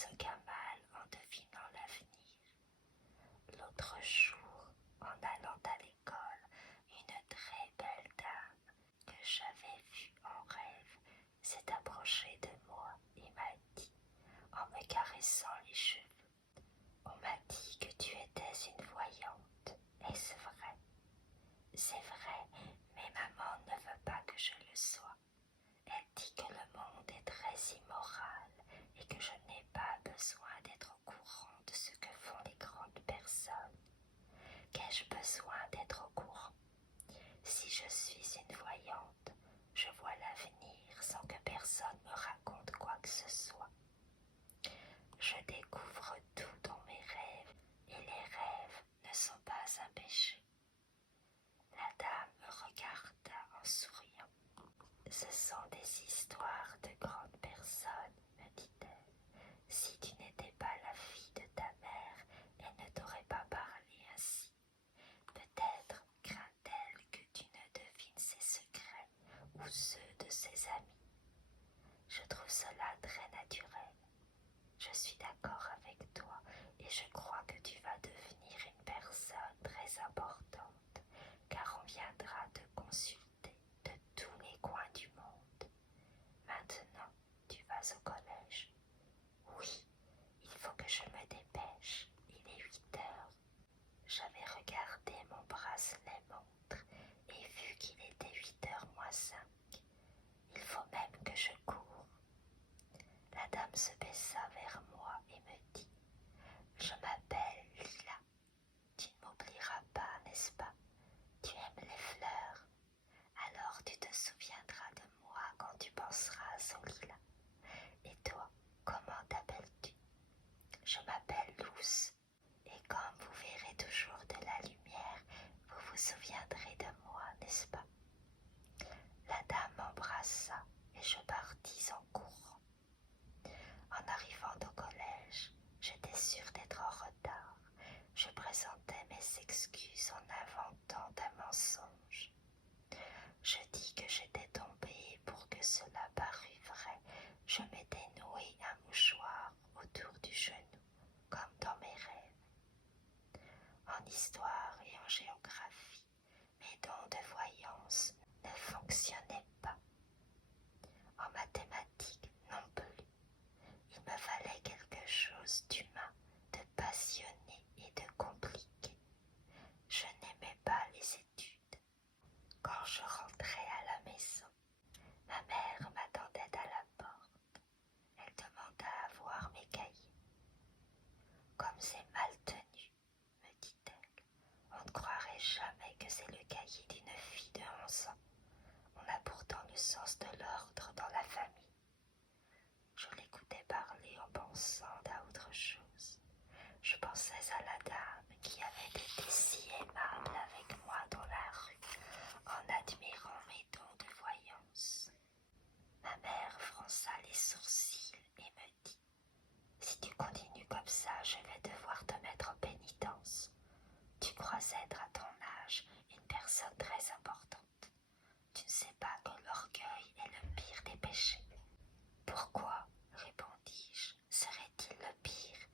mais aucun mal en devinant l'avenir. L'autre jour, en allant à l'école, une très belle dame que j'avais vue en rêve s'est approchée de moi et m'a dit, en me caressant les cheveux, on m'a dit que tu étais une voyante. Est-ce vrai? C'est vrai, mais maman ne veut pas que je le sois. Elle dit que le monde est très immoral et que je n'ai pas besoin d'être au courant de ce que font les grandes personnes. Qu'ai-je besoin d'être au courant? Si je suis une voyante, je vois l'avenir sans que personne me raconte quoi que ce soit. Je découvre tout dans mes rêves et les rêves ne sont pas un péché. La dame me regarda en souriant. Ce sont des histoires de grandes personnes, me dit-elle. Si tu n'étais pas la fille de ta mère, elle ne t'aurait pas parlé ainsi. Peut-être craint-elle que tu ne devines ses secrets ou ceux de ses amis. Je trouve cela très naturel. Je suis d'accord avec toi et je crois que tu vas devenir une personne très importante, car on viendra te consulter de tous les coins du monde. Maintenant, tu vas au collège. Oui, il faut que je me dépêche. Il est 8 heures. J'avais regardé mon bracelet montre et vu qu'il était 8h moins 5. Il faut même que je cours. La dame se baissa vers moi et me dit « Je m'appelle Lila. Tu ne m'oublieras pas, n'est-ce pas? Tu aimes les fleurs. Alors tu te souviendras de moi quand tu penseras au lilas. Et toi, comment t'appelles-tu? Je m'appelle Luce. Et quand vous verrez toujours de la lumière, vous vous souviendrez de moi, n'est-ce pas? » La dame m'embrassa et je partis en courant. En arrivant au collège, j'étais sûre d'être en retard. Je présentais mes excuses en inventant un mensonge. Je dis que j'étais tombée et pour que cela parût vrai, je m'étais noué un mouchoir autour du genou, comme dans mes rêves. En histoire et en géographie, mes dons de voyance ne fonctionnaient pas. En mathématiques non plus. Il me fallait quelque chose d'humain, de passionné et de compliqué. Je n'aimais pas les études. Quand je rentrais à la maison, ma mère m'attendait à la porte. Elle demanda à voir mes cahiers. Comme c'est mal tenu, me dit-elle, on ne croirait jamais que c'est le cahier d'une fille de 11 ans. On a pourtant le sens de l'ordre dans la famille. Je l'écoutais parler en pensant à autre chose. Je pensais à la dame qui avait été si aimable avec moi dans la rue en admirant mes dons de voyance. Ma mère fronça les sourcils et me dit « Si tu continues comme ça, je vais devoir te mettre en pénitence. Tu crois être à ton âge une personne très importante. Tu ne sais pas que l'orgueil est le pire des péchés. » Pourquoi, répondis-je, serait-il le pire?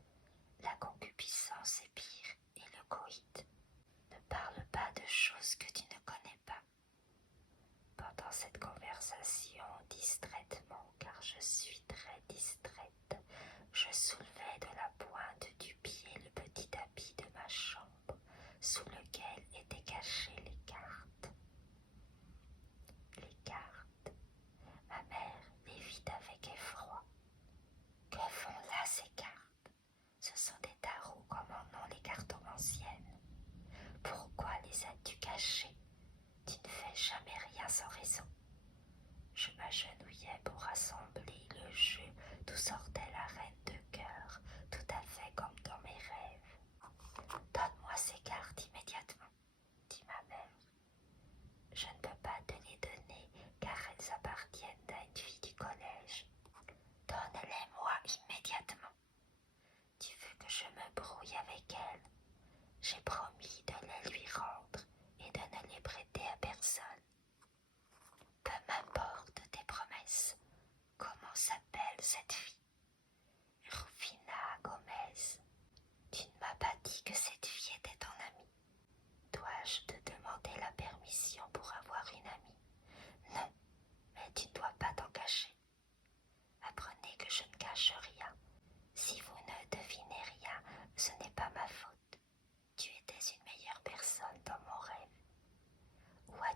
La concupiscence est pire et le coït. Ne parle pas de choses que tu ne connais pas. Pendant cette conversation, distraitement, car je suis très distraite, je soulevai de la pointe du pied le petit tapis de ma chambre, sous lequel étaient cachées les cartes. Les cartes. Ma mère les vit avec effroi. Que font là ces cartes? Ce sont des tarots comme en ont les cartomanciennes. Pourquoi les as-tu cachées? Tu ne fais jamais rien sans raison. Je m'agenouillais pour rassembler le jeu d'où sortait la reine de cœur, tout à fait comme dans mes rêves. Donne-moi ces cartes immédiatement, dit ma mère. Je ne peux pas te les donner car elles appartiennent à une fille du collège. Donne-les-moi immédiatement. Tu veux que je me brouille avec elle? J'ai promis de les lui rendre et de ne les prêter à personne. Peu m'importe tes promesses. Comment s'appelle cette fille? Rufina.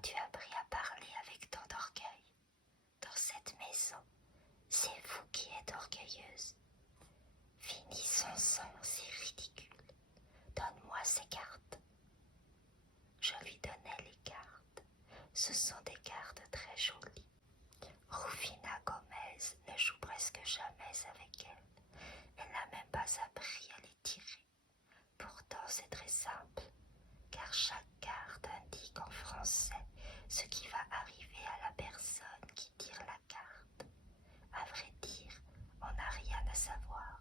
as-tu appris à parler avec tant d'orgueil? Dans cette maison, c'est vous qui êtes orgueilleuse. Finissons sans ces ridicules. Donne-moi ces cartes. Je lui donnai les cartes. Ce sont des cartes très jolies. Rufina Gomez ne joue presque jamais avec elles. Elle n'a même pas appris à les tirer. Pourtant, c'est très simple, car chaque carte indique en français ce qui va arriver à la personne qui tire la carte. À vrai dire, on n'a rien à savoir.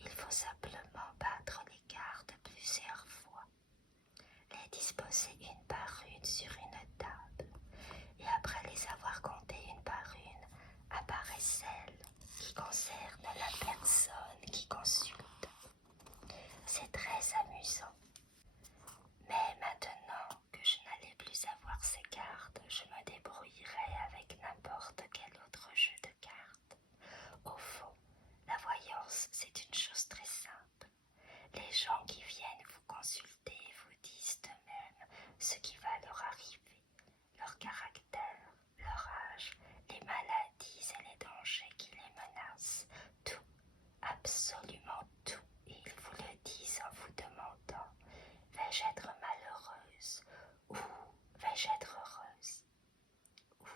Il faut simplement battre les cartes plusieurs fois, les disposer une par une sur une table, et après les avoir comptées une par une, apparaît celle qui concerne la personne qui consulte. C'est très amusant. Mais maintenant que je n'allais plus avoir ces cartes, je me débrouillerai avec n'importe quel autre jeu de cartes. Au fond, la voyance, c'est une chose très simple. Les gens qui viennent vous consulter vous disent eux-mêmes ce qui va leur arriver, leur caractère, leur âge, les maladies et les dangers qui les menacent, tout, absolument tout, et ils vous le disent en vous demandant: vais-je être malheureuse ou vais-je être heureuse? Ou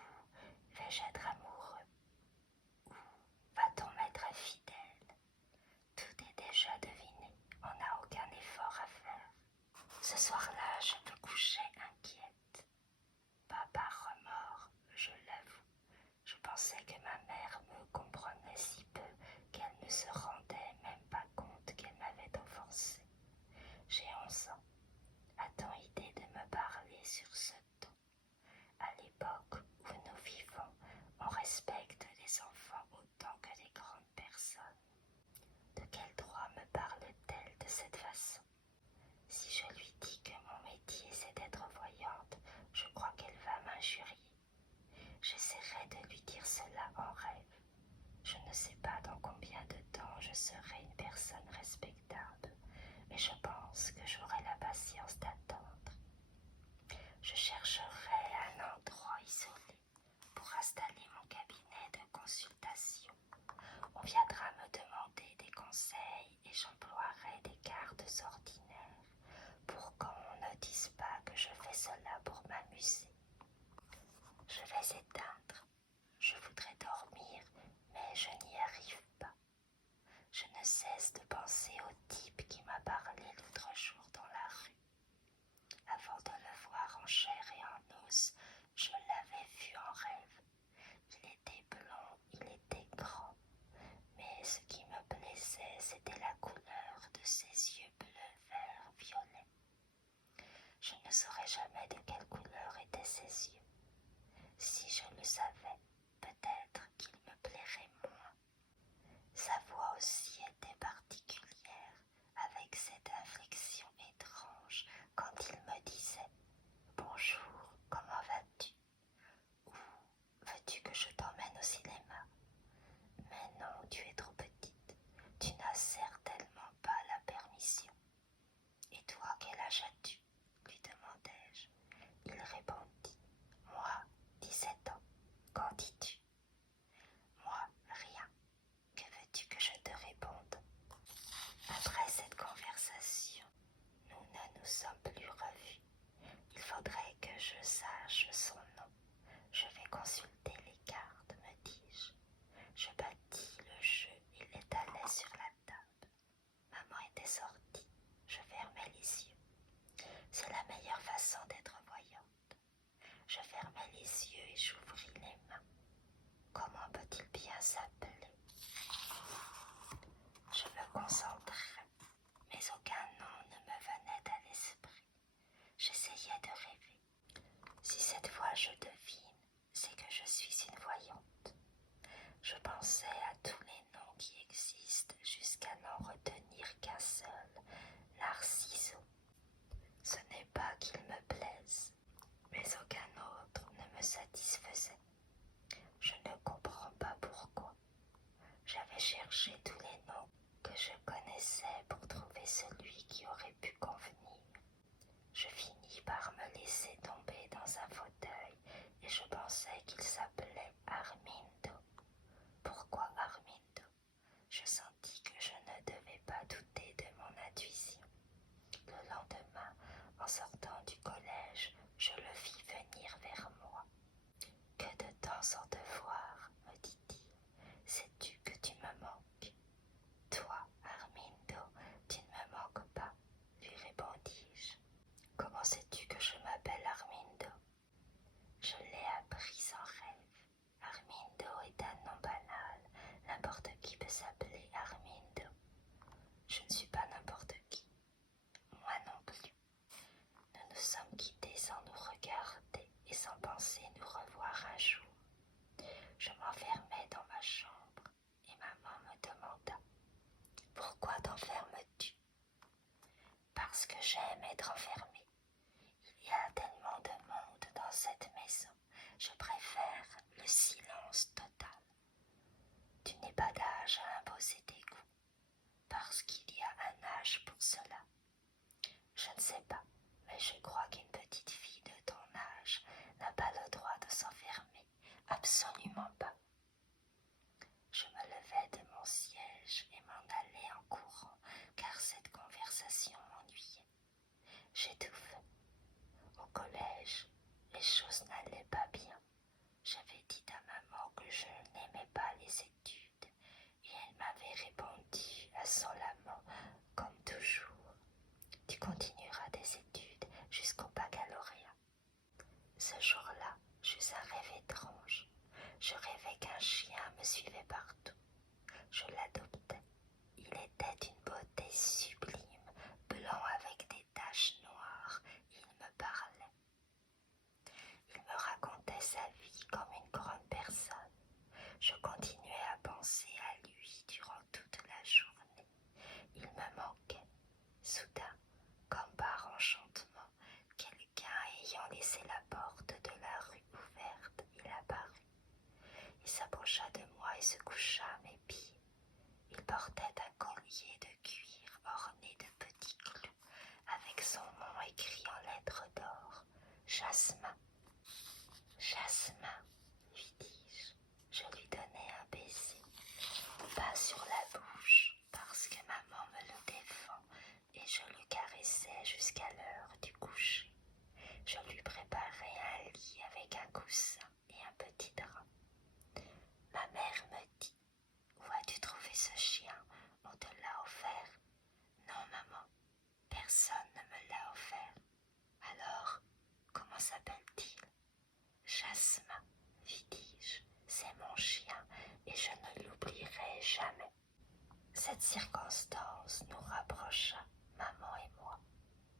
vais-je être amoureux? Ou va-t-on m'être infidèle? Tout est déjà deviné, on n'a aucun effort à faire. Ce soir-là, je me couchais inquiète. Pas par remords, je l'avoue. Je pensais que ma mère me comprenait si peu qu'elle ne se rendait même pas compte qu'elle m'avait offensée. J'ai 11 ans. A-t-on idée de me parler sur ce ton? À l'époque où nous vivons, on respecte les enfants autant que les grandes personnes. De quel droit me parle-t-elle de cette façon? Si je lui dis que mon métier c'est d'être voyante, je crois qu'elle va m'injurier. J'essaierai de lui dire cela en rêve. Je ne sais pas dans combien de temps je serai une personne respectable, mais je pense que j'aurai la patience d'attendre. Je chercherai un endroit isolé pour installer mon cabinet de consultation. On viendra me demander des conseils et j'emploierai des cartes ordinaires pour qu'on ne dise pas que je fais cela pour m'amuser. Je vais éteindre. Je voudrais dormir, mais je n'y arrive pas. Je ne cesse de penser au type qui m'a parlé l'autre jour dans la rue. Avant de le voir en chair et en os, je l'avais vu en rêve. Il était blond, il était grand, mais ce qui me plaisait, c'était la couleur de ses yeux bleu, vert, violet. Je ne saurais jamais de quelle couleur étaient ses yeux. Si je le savais, peut-être qu'il me plairait moins. Sa voix aussi était particulière, avec cette inflexion étrange quand il me disait « Bonjour, comment vas-tu » ou « Veux-tu que je t'emmène au cinéma ?» Mais non, tu es trop petite, tu n'as certainement pas la permission. « Et toi, quel âge as-tu » lui demandai-je. Il répondit « Moi, 17 ans. Qu'en dis-tu » ? Moi, rien. Que veux-tu que je te réponde? Après cette conversation, nous ne nous sommes plus revus. Il faudrait que je sache son nom. Je vais consulter les cartes, me dis-je. Je battis le jeu et l'étalai sur la table. Maman était sortie. Je fermai les yeux. C'est la meilleure façon d'être voyante. Je fermai les yeux et j'ouvris les mains. Comment peut-il bien s'appeler? Je me concentrai, mais aucun nom ne me venait à l'esprit. J'essayais de rêver. Si cette fois je devine, c'est que je suis une voyante. Je pensais à tous les noms qui existent jusqu'à n'en retenir qu'un seul, Narciso. Ce n'est pas qu'il me plaise, mais aucun autre ne me satisfaisait. Je ne comprends pas pourquoi. que j'aime être enfermée. Il y a tellement de monde dans cette maison. Je préfère le silence total. Tu n'es pas d'âge à imposer tes goûts, parce qu'il y a un âge pour cela. Je ne sais pas, mais je crois qu'une petite fille de ton âge n'a pas le droit de s'enfermer. Absolument pas. Je me levai de mon siège et m'en allai en courant, car cette conversation m'ennuyait. J'étouffais. Au collège, les choses n'allaient pas bien. J'avais dit à maman que je n'aimais pas les études, et elle m'avait répondu insolemment, comme toujours. Tu continueras tes études jusqu'au baccalauréat. Ce jour-là, j'eus un rêve étrange. Je rêvais qu'un chien me suivait partout. Je l'adoptais. Il était d'une beauté sublime, blanc avec des taches noires. Il me parlait. Il me racontait sa vie comme une grande personne. Je continuais à penser à lui durant toute la journée. Il me manquait. Soudain, comme par enchantement, quelqu'un ayant laissé la porte de la rue ouverte, il apparut. Il s'approcha de moi et se coucha à mes pieds. Il portait un collier de cuir orné de petits clous, avec son nom écrit en lettres d'or. Jasmin. Jasmin, lui dis-je. Je lui donnai un baiser, pas sur la bouche, parce que maman me le défend, et je le caressais jusqu'à l'heure du coucher. Je lui préparai un lit avec un coussin et un petit drap. Ma mère me dit: où as-tu trouvé ce chien? On te l'a offert? Non, maman, personne ne me l'a offert. Alors, comment s'appelle-t-il? Jasmin, lui dis-je, c'est mon chien et je ne l'oublierai jamais. Cette circonstance nous rapprocha, maman et moi.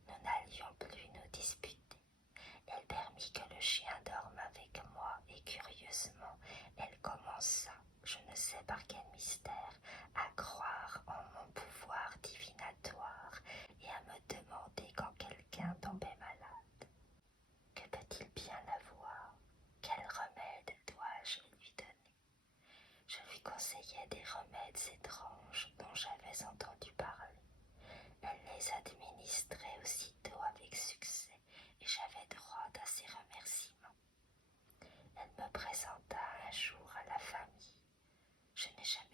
Nous n'allions plus nous disputer. Elle permit que le chien dorme avec moi et curieusement, elle commença, je ne sais par quel mystère, à croire en mon pouvoir divinatoire et à me demander quand quelqu'un tombait malade. Que peut-il bien avoir? Quel remède dois-je lui donner? Je lui conseillais des remèdes étranges dont j'avais entendu parler. Elle les administrait aussitôt avec succès et j'avais droit à ses remerciements. Elle me présenta un jour à la famille. Je n'ai jamais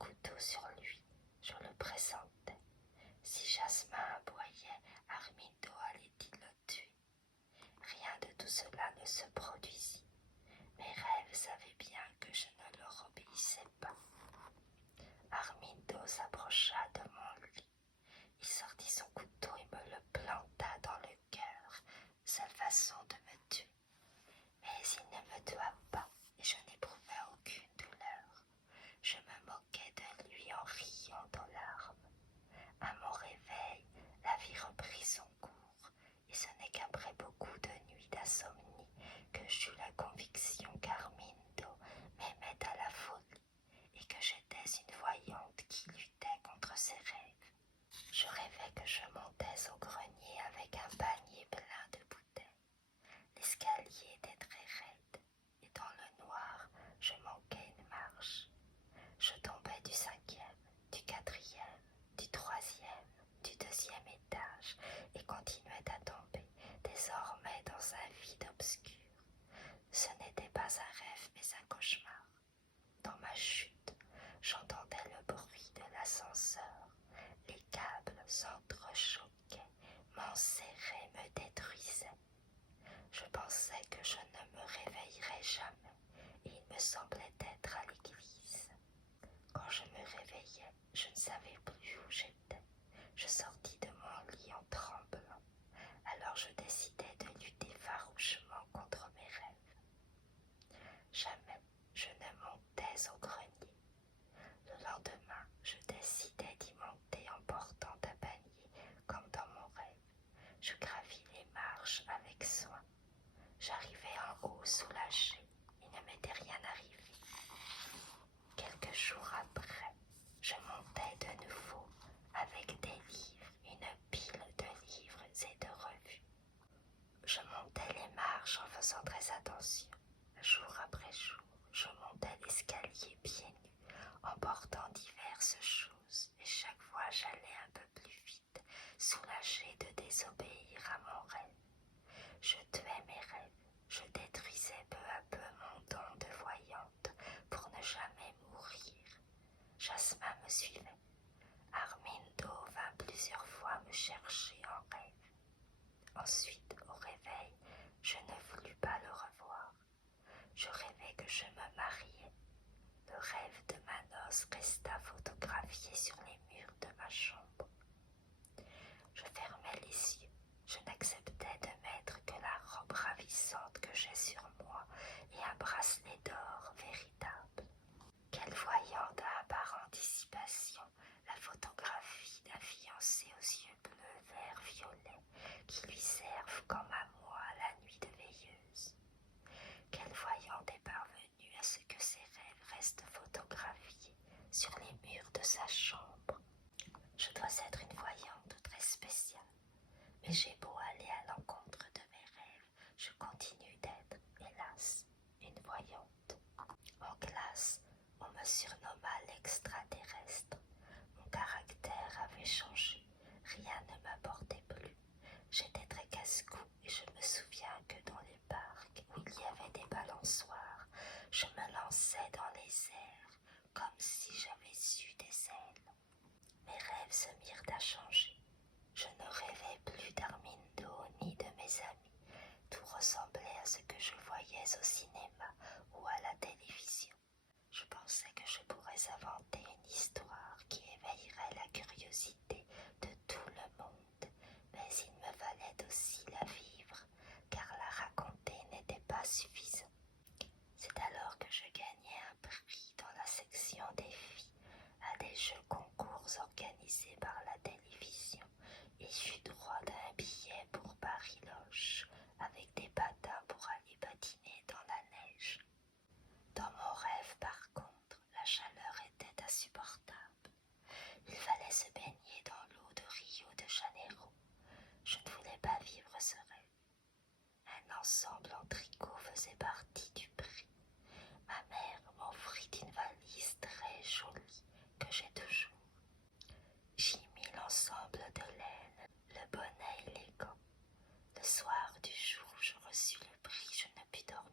couteau sur lui, je le pressentais. Si Jasmin aboyait, Armindo allait-il le tuer? Rien de tout cela ne se produisit. Mes rêves savaient bien que je ne leur obéissais pas. Armindo s'approcha de mon lit. Il sortit son couteau et me le planta dans le cœur, seule façon de me tuer. Mais il ne me tua pas et je n'éprouvais aucune douleur. Je me moquais de lui en riant aux larmes. À mon réveil, la vie reprit son cours, et ce n'est qu'après beaucoup de nuits d'insomnie que j'eus la conviction qu'Armindo m'aimait à la folie et que j'étais une voyante qui luttait contre ses rêves. Je rêvais que je montais au grenier avec un panier plein de bouteilles. L'escalier était très raide, et dans le noir, je manquais une marche. Je tombais du 5e, du 4e, du 3e, du 2e étage et continuais à tomber, désormais dans un vide obscur. Ce n'était pas un rêve mais un cauchemar. Dans ma chute, j'entendais le bruit de l'ascenseur. Les câbles s'entrechoquaient, m'enserraient, me détruisaient. Je pensais que je ne me réveillerais jamais et il me semblait être à l'église. Quand je me réveillais, je ne savais plus où j'étais. Je sortis de mon lit en tremblant. Alors je décidai de lutter farouchement contre mes rêves. Jamais je ne montais au grenier. Le lendemain, je décidai d'y monter en portant un panier, comme dans mon rêve. Je gravis les marches avec soin. J'arrivai en haut soulagé. Il ne m'était rien arrivé. Quelques jours après, je montais de nouveau avec des livres, une pile de livres et de revues. Je montais les marches en faisant très attention. Jour après jour, je montais l'escalier pieds nus, en portant diverses choses, et chaque fois j'allais un peu plus vite, soulagé de désobéir à mon rêve. Je tuais mes rêves, je détruisais peu à peu mon don de voyante pour ne jamais mourir. Jasmin me suivait. Armindo vint plusieurs fois me chercher en rêve. Ensuite, au réveil, je ne voulus pas le revoir. Je rêvais que je me mariais. Le rêve de ma noce resta photographié sur les murs de ma chambre. Je fermais les yeux. Je n'acceptais de mettre que la robe ravissante que j'ai sur moi et un bracelet d'or véritable. Quelle voyante à par anticipation la photographie d'un fiancé aux yeux bleus, vert, violet, qui lui servent comme à moi la nuit de veilleuse. Quelle voyante est parvenue à ce que ses rêves restent photographiés sur les murs de sa chambre. Je dois être une voyante très spéciale, mais j'ai beau aller à l'encontre de mes rêves, je continue d'être, hélas, une voyante. En classe, on me surnomma l'extraterrestre. Mon caractère avait changé, rien ne m'importait plus. J'étais très casse-cou et je me souviens que dans les parcs où il y avait des balançoires, je me lançais dans les airs comme si j'avais eu des ailes. Mes rêves se mirent à changer. Je ne rêvais plus d'Armindo ni de mes amis. Tout ressemblait à ce que je voyais au cinéma ou à la télévision. Je pensais que je pourrais inventer une histoire qui éveillerait la curiosité de tout le monde, mais il me fallait aussi la vivre, car la raconter n'était pas suffisant. C'est alors que je gagnai un prix dans la section des filles à des jeux concours organisés par la télévision et j'eus droit d'un billet pour Bariloche avec des patins pour aller patiner dans la neige. Dans mon rêve, par contre, la chaleur était insupportable. Il fallait se baigner dans l'eau de Rio de Janeiro. Je ne voulais pas vivre ce rêve. Un ensemble en tricot faisait partie du prix. Ma mère m'offrit une valise très jolie que j'ai toujours. J'y mis l'ensemble de laine, le bonnet élégant. Le soir du jour où je reçus le prix, je ne pus dormir.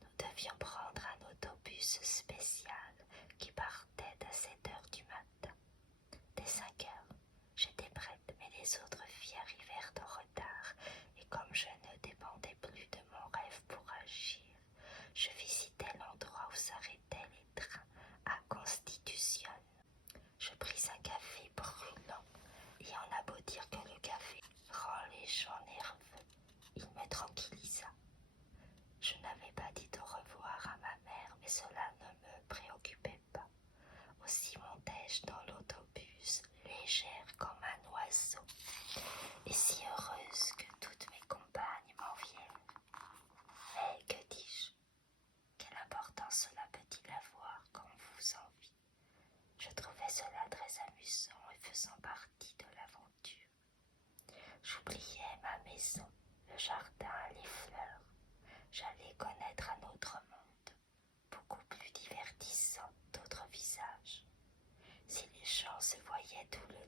Nous devions prendre un autobus spécial qui partait à Je visitais l'endroit où s'arrêtaient les trains à Constitution. Je pris un café brûlant et on a beau dire que le café rend les gens nerveux, il me tranquillisa. Je n'avais pas dit au revoir à ma mère, mais cela ne me préoccupait pas. Aussi montai-je dans l'autobus, légère comme un oiseau, et si heureuse que toutes mes compagnes m'envièrent. Mais que dis-je? Quelle importance cela peut-il avoir qu'on vous envie? Je trouvais cela très amusant et faisant partie de l'aventure. J'oubliais ma maison, le jardin, les fleurs. J'allais connaître un autre monde, beaucoup plus divertissant, d'autres visages. Si les gens se voyaient tout le